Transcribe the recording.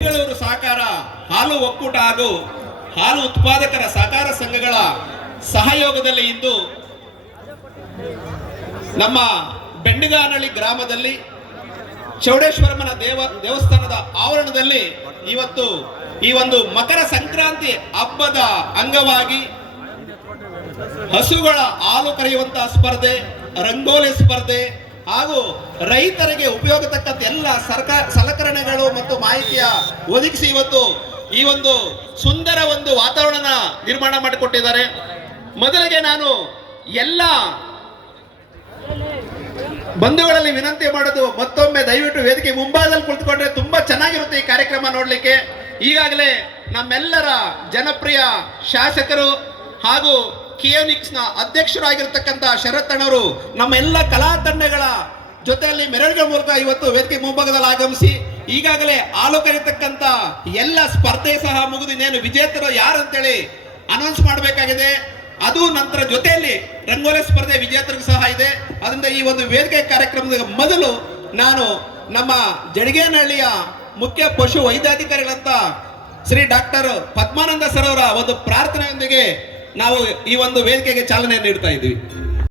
ಬೆಂಗಳೂರು ಸಹಕಾರ ಹಾಲು ಒಕ್ಕೂಟ ಹಾಗೂ ಹಾಲು ಉತ್ಪಾದಕರ ಸಹಕಾರ ಸಂಘಗಳ ಸಹಯೋಗದಲ್ಲಿ ಇಂದು ನಮ್ಮ ಬೆಂಡಿಗಾನಹಳ್ಳಿ ಗ್ರಾಮದಲ್ಲಿ ಚೌಡೇಶ್ವರಮ್ಮನ ದೇವಸ್ಥಾನದ ಆವರಣದಲ್ಲಿ ಇವತ್ತು ಈ ಒಂದು ಮಕರ ಸಂಕ್ರಾಂತಿ ಹಬ್ಬದ ಅಂಗವಾಗಿ ಹಸುಗಳ ಹಾಲು ಕರೆಯುವಂತಹ ಸ್ಪರ್ಧೆ, ರಂಗೋಲಿ ಸ್ಪರ್ಧೆ ಹಾಗೂ ರೈತರಿಗೆ ಉಪಯೋಗ ತಕ್ಕಂತ ಎಲ್ಲ ಸರ್ಕಾರ ಸಲಕರಣೆಗಳು ಮತ್ತು ಮಾಹಿತಿಯ ಒದಗಿಸಿ ಇವತ್ತು ಈ ಒಂದು ಸುಂದರ ಒಂದು ವಾತಾವರಣ ನಿರ್ಮಾಣ ಮಾಡಿಕೊಟ್ಟಿದ್ದಾರೆ. ಮೊದಲಿಗೆ ನಾನು ಎಲ್ಲ ಬಂಧುಗಳಲ್ಲಿ ವಿನಂತಿ ಮಾಡೋದು, ಮತ್ತೊಮ್ಮೆ ದಯವಿಟ್ಟು ವೇದಿಕೆ ಮುಂಭಾಗದಲ್ಲಿ ಕುಳಿತುಕೊಂಡ್ರೆ ತುಂಬಾ ಚೆನ್ನಾಗಿರುತ್ತೆ ಈ ಕಾರ್ಯಕ್ರಮ ನೋಡ್ಲಿಕ್ಕೆ. ಈಗಾಗಲೇ ನಮ್ಮೆಲ್ಲರ ಜನಪ್ರಿಯ ಶಾಸಕರು ಹಾಗೂ ಕಿಯೋನಿಕ್ಸ್ ನ ಅಧ್ಯಕ್ಷರಾಗಿರ್ತಕ್ಕಂಥ ಶರತ್ ಅಣ್ಣವರು ನಮ್ಮ ಎಲ್ಲ ಕಲಾ ತಂಡಗಳ ಜೊತೆಯಲ್ಲಿ ಮೆರವಣಿಗೆ ಮೂಲಕ ಇವತ್ತು ವೇದಿಕೆ ಮುಂಭಾಗದಲ್ಲಿ ಆಗಮಿಸಿ ಈಗಾಗಲೇ ಹಾಲು ಕರೆಯತಕ್ಕಂಥ ಎಲ್ಲ ಸ್ಪರ್ಧೆ ಸಹ ಮುಗಿದು ಇನ್ನೇನು ವಿಜೇತರು ಯಾರು ಅಂತೇಳಿ ಅನೌನ್ಸ್ ಮಾಡಬೇಕಾಗಿದೆ. ಅದು ನಂತರ ಜೊತೆಯಲ್ಲಿ ರಂಗೋಲಿ ಸ್ಪರ್ಧೆ ವಿಜೇತರಿಗೂ ಸಹ ಇದೆ. ಅದರಿಂದ ಈ ಒಂದು ವೇದಿಕೆ ಕಾರ್ಯಕ್ರಮದ ಮೊದಲು ನಾನು ನಮ್ಮ ಜಡಿಗೇನಹಳ್ಳಿಯ ಮುಖ್ಯ ಪಶು ವೈದ್ಯಾಧಿಕಾರಿಗಳಂತ ಶ್ರೀ ಡಾಕ್ಟರ್ ಪದ್ಮಾನಂದ ಸರ್ ಅವರ ಒಂದು ಪ್ರಾರ್ಥನೆಯೊಂದಿಗೆ ನಾವು ಈ ಒಂದು ವೇದಿಕೆಗೆ ಚಾಲನೆ ನೀಡ್ತಾ ಇದ್ದೀವಿ.